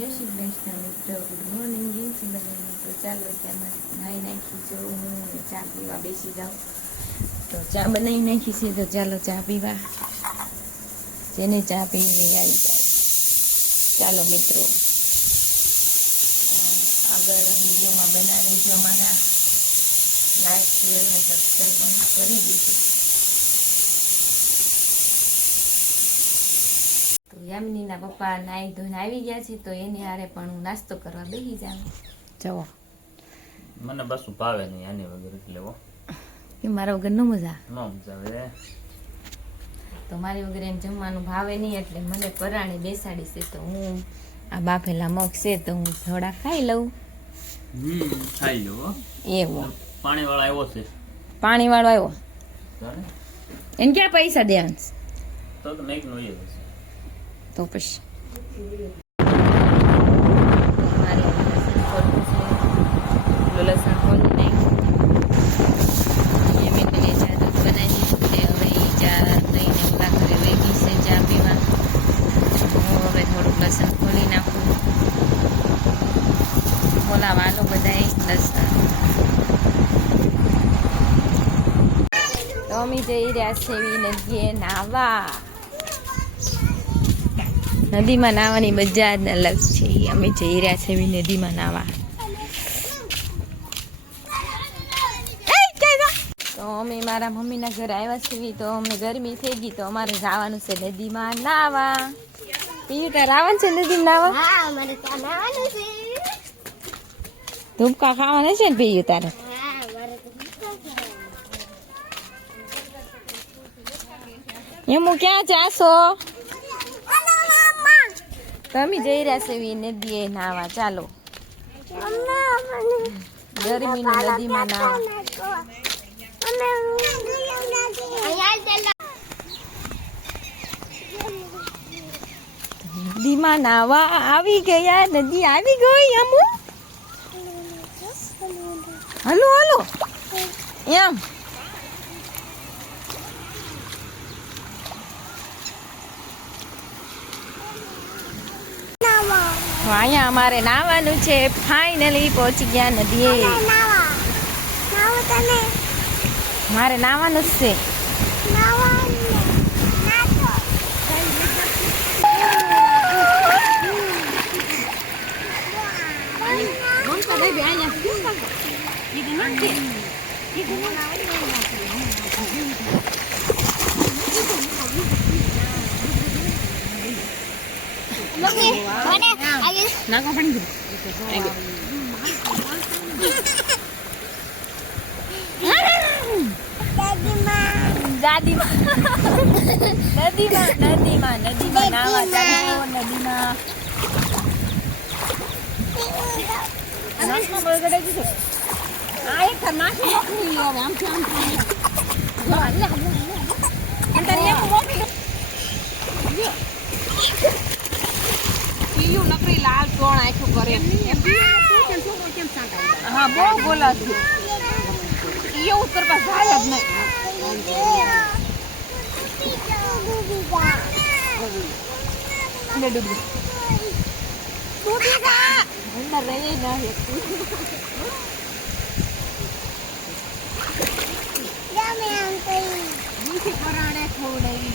જય શ્રી કૃષ્ણ મિત્રો good morning જય શ્રી બધા તો ચાલો અત્યારમાં નાહી નાખી જો હું ચા પીવા બેસી જાઉં. તો ચા બનાવી નાખી છે, તો ચાલો ચા પીવા. જેને ચા પીવી આવી જાય. ચાલો મિત્રો. આગળ વિડીયોમાં બના રહેજો અમારા લાઈક શેર અને સબસ્ક્રાઈબ કરી દીધું. યામિનીના પપ્પા નાઈ ધોઈને આવી ગયા છે તો એને હારે પણ હું નાસ્તો કરવા બેસી જાઉં. જવો મને બસ ભાવે નહીં આની વગર એટલે એ મારા વગર ન મજા ન મજા આવે. તો મારી વગર એમ જમવાનું ભાવે નહીં એટલે મને પરાણે બેસાડી છે તો હું આ બાફેલા મગ છે તો હું થોડા ખાઈ લઉં. હમ ખાઈ લો એવો. પાણી વાળો આવ્યો છે. પાણી વાળો આવ્યો. એને ક્યાં પૈસા દેવાનું તો તો એક નો તો પછી. લસણ ફોડી નાખ્યું યમીનને ચા દૂધ બનાવી દીધું હવે એ ચા લઈને ઓલા ઘરે વહી ગઈ છે ચા હું હવે થોડુંક લસણ ખોલી નાખું ફોલાવાનું બધાય લસણ તો અમે જઈ રહ્યા છે એવી નદીએ નાવા. નદીમાં નાવાની મજા જ અલગ છે. અમે જઈ રહ્યા છે એવી નદીમાં નાવા તો અમે મારા મમ્મીના ઘરે આવ્યા છીએ. તો અમને ગરમી થઈ ગઈ તો અમારે જવાનું છે નદીમાં નાવા પીયું તાર આવવાનું છે નદીમાં નાવા ધૂપકા ખાવાના છે ને પીયું તારે એમ હું ક્યાં જાશો? તમે જઈ રહ્યા છે એવી નદીએ નાવા. ચાલો. ગરમીની નદીમાં નાવા. નદીમાં નાવા આવી ગયા. નદી આવી ગઈ અમુ. Hello hello. એમ તો અહીંયા અમારે નાવાનું છે. ફાઇનલી પહોંચી ગયા નદીએ. મારે નાવાનું જ છે. નાખવા પડી દાદીમાં નદીમાં નદીમાં નદીમાં નાવા ચાલો નદીમાં નાકમાં બળગડે દીધું આ એક નાખી મોકલી લ્યો હવે આમથી આમ થાય અને તને મોકલી પીયું નકરી લાલ ટોણ આખું કરે હા બહુ બોલાતું એ ઉત્તર પાસે જાય જ નહીં. ડૂબી ના પરાણે ખવડાવી.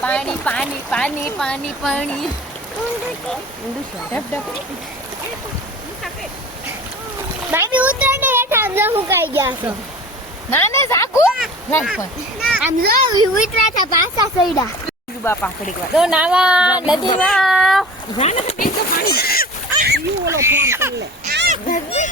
પાણી પાણી પાણી પાણી પાણી ભાભી ઉતર ને હેઠા આમ જો મુકાઈ ગયા છો ના ના સાકુ આમ જો ઉતરા થા પાસા સઈડા બાપા પડી ગયા તો નાવા નદીમાં જાને તો પાણી પીવું ઓલો ફોન કરી લે ભગવી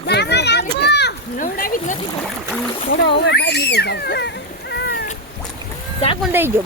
મામા નાખો નવડાવી જ નથી પણ થોડો હવે બહાર નીકળી જાવ. ચાકુ દઈ જો